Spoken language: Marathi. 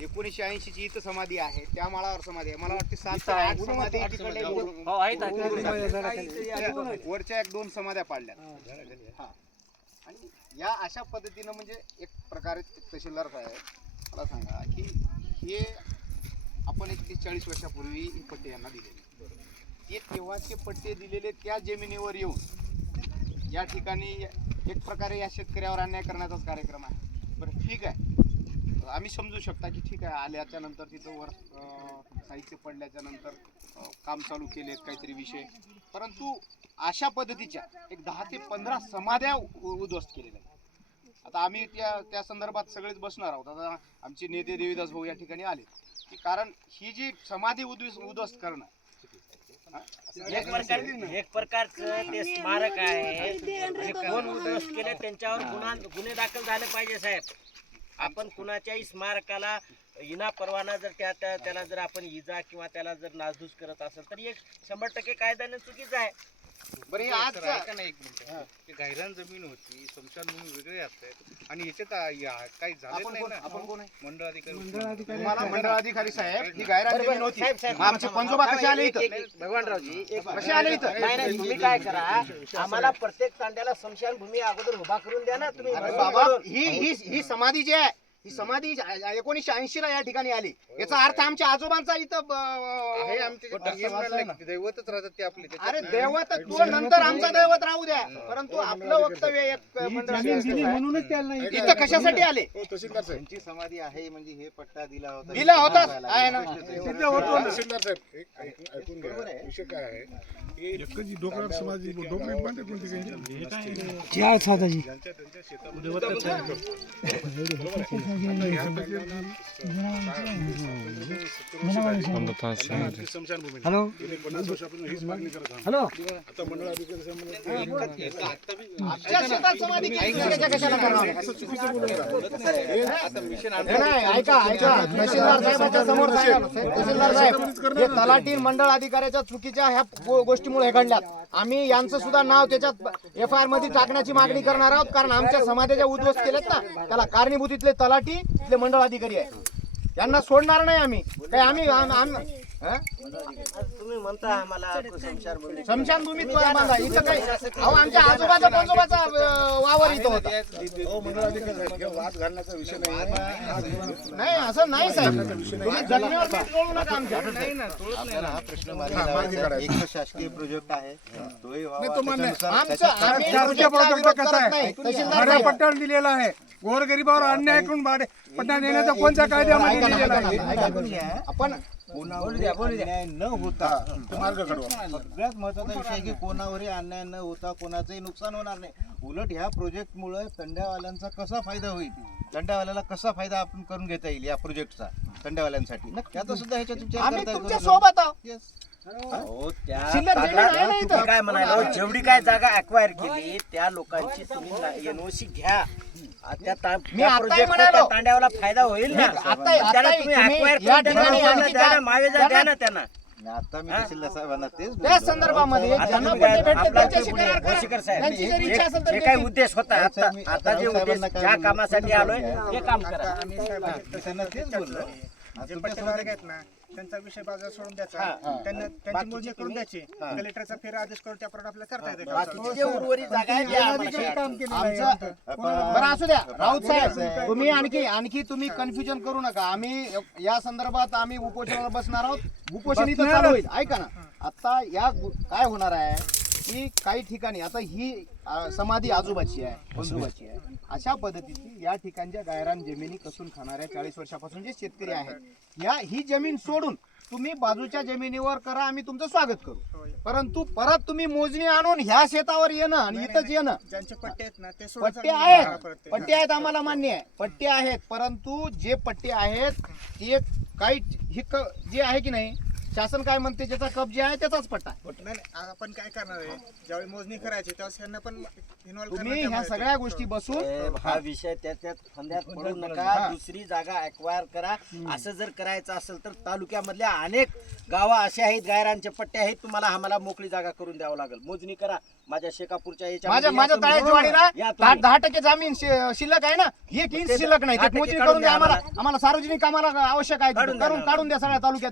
1980 ची इथं समाधी आहे, त्या माळावर समाधी आहे. मला वाटते 7 ते 8 समाधी तिकडे वरच्या 1-2 समाध्या पाडल्या. हा, आणि या अशा पद्धतीनं म्हणजे एक प्रकारे तहसीलदार साहेब मला सांगा की हे आपण 40 वर्षापूर्वी हे पट्टे यांना दिलेले, हे तेव्हाचे पट्टे दिलेले त्या जमिनीवर येऊन या ठिकाणी एक प्रकारे या शेतकऱ्यावर अन्याय करण्याचाच कार्यक्रम आहे. बरं ठीक आहे, आम्ही समजू शकता की ठीक आहे, आल्याच्या नंतर तिथं वर साहित्य पडल्याच्या नंतर काम चालू केलेत काहीतरी विषय, परंतु अशा पद्धतीच्या एक 10 ते 15 समाध्या उद्ध्वस्त केलेल्या आहेत. आता आम्ही त्या संदर्भात सगळेच बसणार आहोत. आता आमचे नेते देवीदास भाऊ या ठिकाणी आले की कारण ही जी समाधी उद्ध्वस्त करणं एक प्रकारचं ते स्मारक आहे, कोण उद्ध्वस्त केले त्यांच्यावर गुन्हे दाखल झाले पाहिजे साहेब. आपण कुणाच्याही स्मारकाला विना परवाना जर त्याला जर आपण इजा किंवा त्याला जर नासधूस करत असेल तर 100% कायद्याने चुकीचं आहे. बरं आज एक मिनिट, गायरान जमीन होती, स्मशानभूमी वेगळे असतात आणि याच्यात काही झालं नाही ना. आपण कोण आहे? मंडळ अधिकारी. तुम्हाला मंडळ अधिकारी साहेब ही गायरान जमीन होती, आमचे पंजोबा कसे आले इथं? भगवानरावजी कसे आले इथं? नाही तुम्ही काय करा, आम्हाला प्रत्येक तांड्याला स्मशानभूमी अगोदर उभा करून द्या ना तुम्ही. अरे बाबा, ही समाधी जी आहे ही समाधी 1980 ला या ठिकाणी आली. याचा अर्थ आमच्या आजोबांचा इथं आहे आमचे दैवतच राहतात ते आपले. अरे दैवत तो नंतर आमचा दैवत राहू द्या, परंतु आपलं वक्तव्य एक म्हणूनच त्याला इथं कशासाठी आले? त्यांची समाधी आहे म्हणजे हे पट्टा दिला होता आहे ना. तहसीलदार साहेब ऐकून घ्या, विषय काय आहे की डोकरात समाधी डोकरी बांधे कोणती त्यांच्या शेतामध्ये हॅलो हीच मागणी करत आहोत. हॅलो आता मंडळ अधिकारी आमच्या शेतात समाधी केली, त्याच्या कशाला करावं? नाही, ऐका तहसीलदार साहेबांच्या समोर तहसीलदार साहेब, हे तलाठी मंडळ अधिकाऱ्याच्या चुकीच्या ह्या गोष्टीमुळे हे घडल्यात. आम्ही यांचं सुद्धा नाव त्याच्यात FIR मध्ये टाकण्याची मागणी करणार आहोत, कारण आमच्या समाजाच्या उद्ध्वस्त केलेत ना, त्याला कारणीभूत इथले तलाठी इथले मंडळ अधिकारी आहे. यांना सोडणार नाही आम्ही. काय आम्ही तुम्ही म्हणता आम्हाला स्मशानभूमीत बांधा इथं काही. अहो आमच्या आजोबाचा पंजोबाचा वावर इथं होता. मंडळ अधिकारी साहेब, वाद घालण्याचा विषय नाही असं नाही साहेब, तुम्ही जमिनीवर मीठ रोवू नका आमच्या. आपल्याला हा प्रश्न मार्गी एक शासकीय प्रोजेक्ट आहे तोही पट्टा दिलेला आहे. गोरगरिबावर अन्याय करून पट्टा देण्याचा कोणत्या कायद्यामध्ये दिलेला आहे? आपण अन्याय न होता मार्ग काढवा. सगळ्यात महत्वाचा विषय आहे की कोणावरही अन्याय न होता कोणाचंही नुकसान होणार नाही. उलट ह्या प्रोजेक्टमुळे तंड्यावाल्यांचा कसा फायदा होईल, तंड्यावाल्याला कसा फायदा आपण करून घेता येईल या प्रोजेक्टचा तंड्यावाल्यांसाठी, त्याचा सुद्धा ह्याच्यात विचार आम्ही करता तुमच्या सोबत आहोत. काय म्हणालो, जेवढी काय जागा अक्वायर केली त्या लोकांची तुम्ही NOC घ्या. मी आता म्हणालो तांड्यावाला फायदा होईल ना. त्याला तुम्ही acquire या करून ठिकाणी त्यांना आणखी द्या ना, मावेजा द्या ना त्यांना. आता मी तहसीलदार साहेबांना तेच त्या संदर्भामध्ये ज्यांना पट्टे भेटले त्यांच्याशी करार करा. भोसीकर साहेब, त्यांची जर इच्छा असेल तर जे काही घेतील. उद्देश होता आता जे उद्देश ज्या कामासाठी आलोय ते काम करा. त्यांना तेच बोललो. त्यांचा विषय बाजूला सोडून द्यायचा, त्यांची मोजणी करून द्यायची, कलेक्टरचा फेर आदेश करून त्याप्रमाणे आपल्याला करता येते. बाकीची जे उर्वरित जागा आहे त्या आम्हाला बरं असू द्या राऊत साहेब, तुम्ही आणखी तुम्ही कन्फ्युजन करू नका. आम्ही या संदर्भात आम्ही उपोषणाला बसणार आहोत. उपोषण इथं चालू होईल. ऐका ना, आता या काय होणार आहे की काही ठिकाणी आता ही समाधी आजोबाची आहे, पंजोबाची आहे, अशा पद्धतीची या ठिकाणच्या गायरान जमिनी कसून खाणाऱ्या 40 वर्षापासून जे शेतकरी आहेत, ही जमीन सोडून तुम्ही बाजूच्या जमिनीवर करा, आम्ही तुमचं स्वागत करू. परंतु परत तुम्ही मोजणी आणून ह्या शेतावर येणं आणि इथंच येणं, ज्यांचे पट्टे आहेत ना ते पट्टे आहेत आम्हाला मान्य आहे, पट्टे आहेत, परंतु जे पट्टे आहेत ते काही जे आहे की नाही शासन काय म्हणते, ज्याचा कब्जा आहे त्याचाच पट्टा. आपण काय करणार आहे, ज्यावेळी मोजणी करायची त्यावेळेस त्यांना पण इन्व्हॉल्व तुम्ही ह्या सगळ्या गोष्टी बसून साहेब, हा विषय त्याच्यात फंद्यात पडू नका. दुसरी जागा ॲक्वायर करा. असं जर करायचं असेल तर तालुक्यामधल्या अनेक गावं असे आहेत, गायरांचे पट्टे आहेत, तुम्हाला आम्हाला मोकळी जागा करून द्यावं लागेल. मोजणी करा. माझ्या शेकापूरच्या माझ्या तळ्याची वाडीला 10% जमीन शिल्लक आहे ना, 1 इंच शिल्लक नाही. ते मोजणी करून द्या आम्हाला. आम्हाला सार्वजनिक कामाला आवश्यक आहे. काढून द्या सगळ्या तालुक्यात.